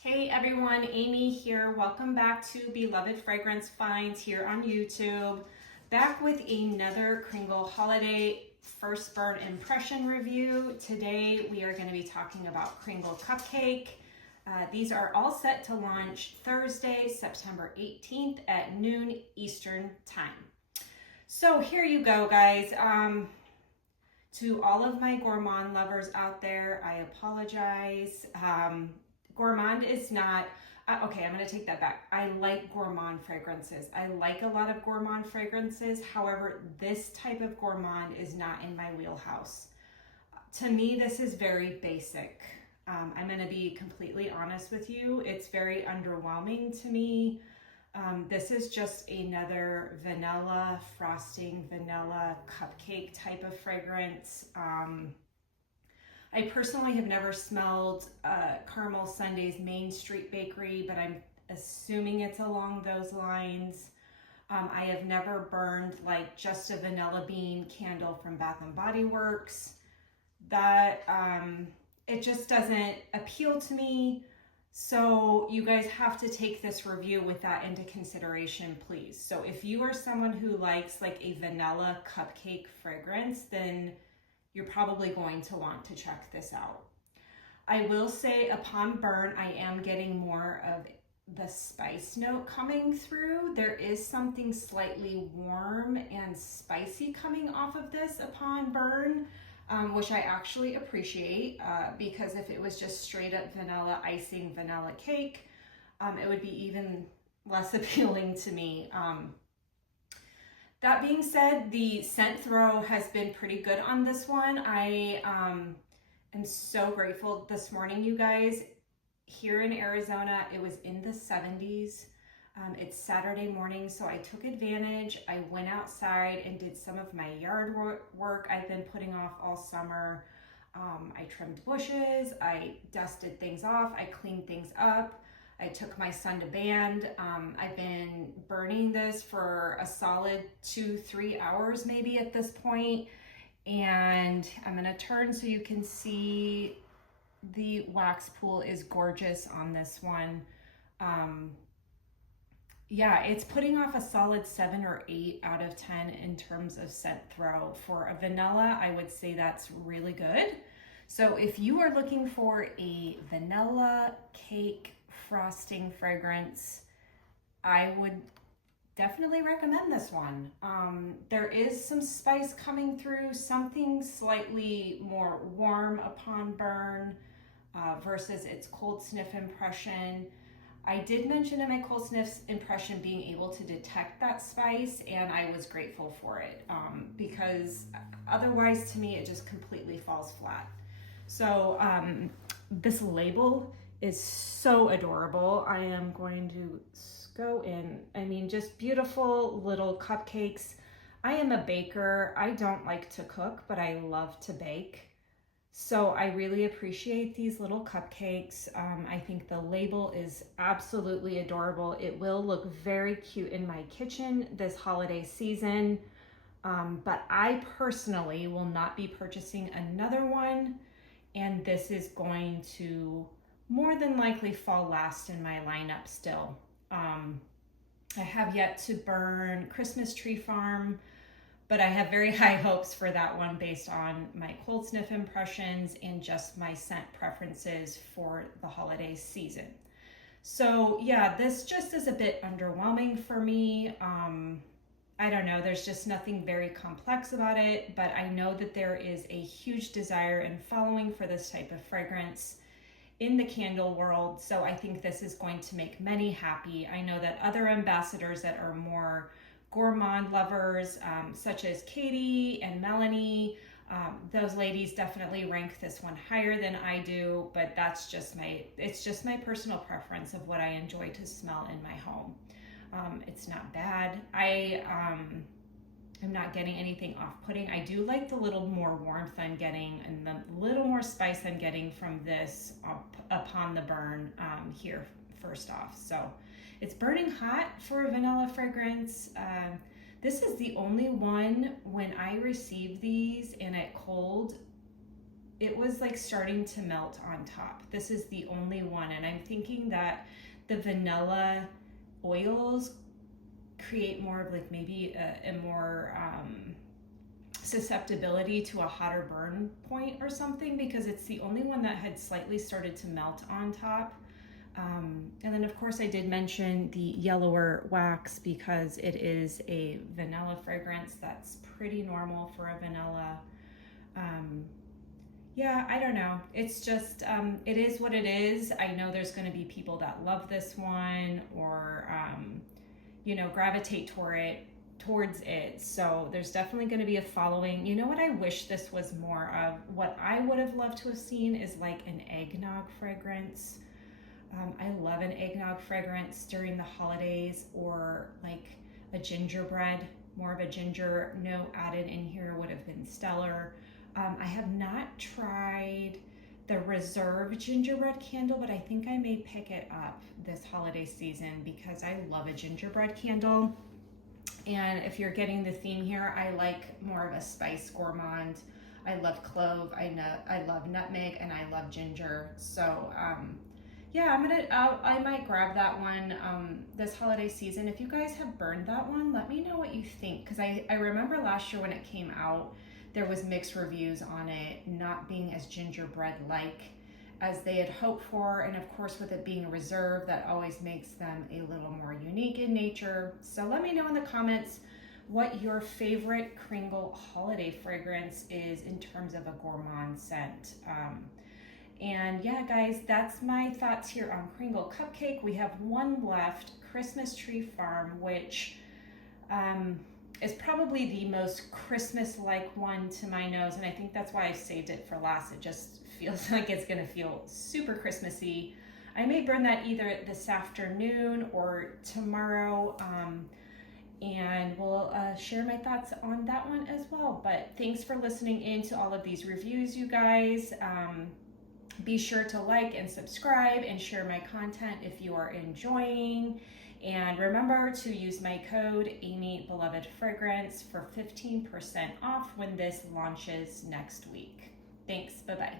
Hey everyone, Amy here. Welcome back to Beloved Fragrance Finds here on YouTube. Back with another Kringle Holiday First Burn Impression review. Today we are going to be talking about Kringle Cupcake. These are all set to launch Thursday, September 18th at noon Eastern Time. So here you go, guys. To all of my Gourmand lovers out there, I apologize. Gourmand is not, okay, I'm going to take that back. I like Gourmand fragrances. I like a lot of Gourmand fragrances. However, this type of Gourmand is not in my wheelhouse. To me, this is very basic. I'm going to be completely honest with you. It's very underwhelming to me. This is just another vanilla frosting, vanilla cupcake type of fragrance. I personally have never smelled Caramel Sunday's Main Street Bakery, but I'm assuming it's along those lines. I have never burned like just a vanilla bean candle from Bath & Body Works. That it just doesn't appeal to me. So you guys have to take this review with that into consideration, please. So if you are someone who likes like a vanilla cupcake fragrance, then you're probably going to want to check this out. I will say upon burn, I am getting more of the spice note coming through. There is something slightly warm and spicy coming off of this upon burn, which I actually appreciate because if it was just straight up vanilla icing, vanilla cake, it would be even less appealing to me. That being said, the scent throw has been pretty good on this one. I am so grateful this morning, you guys. Here in Arizona, it was in the 70s. It's Saturday morning, so I took advantage. I went outside and did some of my yard work I've been putting off all summer. I trimmed bushes, I dusted things off, I cleaned things up. I took my son to band. I've been burning this for a solid 2-3 hours maybe at this point. And I'm gonna turn so you can see the wax pool is gorgeous on this one. Yeah, it's putting off a solid 7 or 8 out of 10 in terms of scent throw. For a vanilla, I would say that's really good. So if you are looking for a vanilla cake frosting fragrance, I would definitely recommend this one. There is some spice coming through, something slightly more warm upon burn versus its cold sniff impression. I did mention in my cold sniffs impression being able to detect that spice, and I was grateful for it because otherwise to me it just completely falls flat. So this label is so adorable. I am going to go in. I mean, just beautiful little cupcakes. I am a baker. I don't like to cook, but I love to bake. So I really appreciate these little cupcakes. I think the label is absolutely adorable. It will look very cute in my kitchen this holiday season. But I personally will not be purchasing another one. And this is going to more than likely fall last in my lineup still. I have yet to burn Christmas Tree Farm, but I have very high hopes for that one based on my cold sniff impressions and just my scent preferences for the holiday season. So yeah, this just is a bit underwhelming for me. I don't know, there's just nothing very complex about it, but I know that there is a huge desire and following for this type of fragrance in the candle world. So I think this is going to make many happy. I know that other ambassadors that are more Gourmand lovers, such as Katie and Melanie, those ladies definitely rank this one higher than I do, but that's just it's just my personal preference of what I enjoy to smell in my home. It's not bad. I'm not getting anything off-putting. I do like the little more warmth I'm getting and the little more spice I'm getting from this upon the burn here first off. So it's burning hot for a vanilla fragrance. This is the only one when I receive these and at cold, it was like starting to melt on top. This is the only one, and I'm thinking that the vanilla oils create more of like maybe a more susceptibility to a hotter burn point or something, because it's the only one that had slightly started to melt on top. And then of course I did mention the yellower wax because it is a vanilla fragrance. That's pretty normal for a vanilla. Yeah, I don't know. It's just, it is what it is. I know there's going to be people that love this one or, you know, gravitate towards it. So there's definitely going to be a following. You know what I wish this was more of? What I would have loved to have seen is like an eggnog fragrance. I love an eggnog fragrance during the holidays, or like a gingerbread, more of a ginger note added in here would have been stellar. I have not tried the Reserve gingerbread candle, but I think I may pick it up this holiday season because I love a gingerbread candle. And if you're getting the theme here, I like more of a spice gourmand. I love clove, I love nutmeg, and I love ginger. So yeah, I might grab that one this holiday season. If you guys have burned that one, let me know what you think, because I remember last year when it came out, there was mixed reviews on it not being as gingerbread-like as they had hoped for, and of course with it being a reserve, that always makes them a little more unique in nature. So let me know in the comments what your favorite Kringle holiday fragrance is in terms of a gourmand scent. And yeah, guys, that's my thoughts here on Kringle Cupcake. We have one left, Christmas Tree Farm, which is probably the most Christmas-like one to my nose, and I think that's why I saved it for last. It just feels like it's gonna feel super Christmassy. I may burn that either this afternoon or tomorrow, and we'll share my thoughts on that one as well. But thanks for listening in to all of these reviews, you guys. Be sure to like and subscribe and share my content if you are enjoying. And remember to use my code AMYBELOVEDFRAGRANCE for 15% off when this launches next week. Thanks, bye-bye.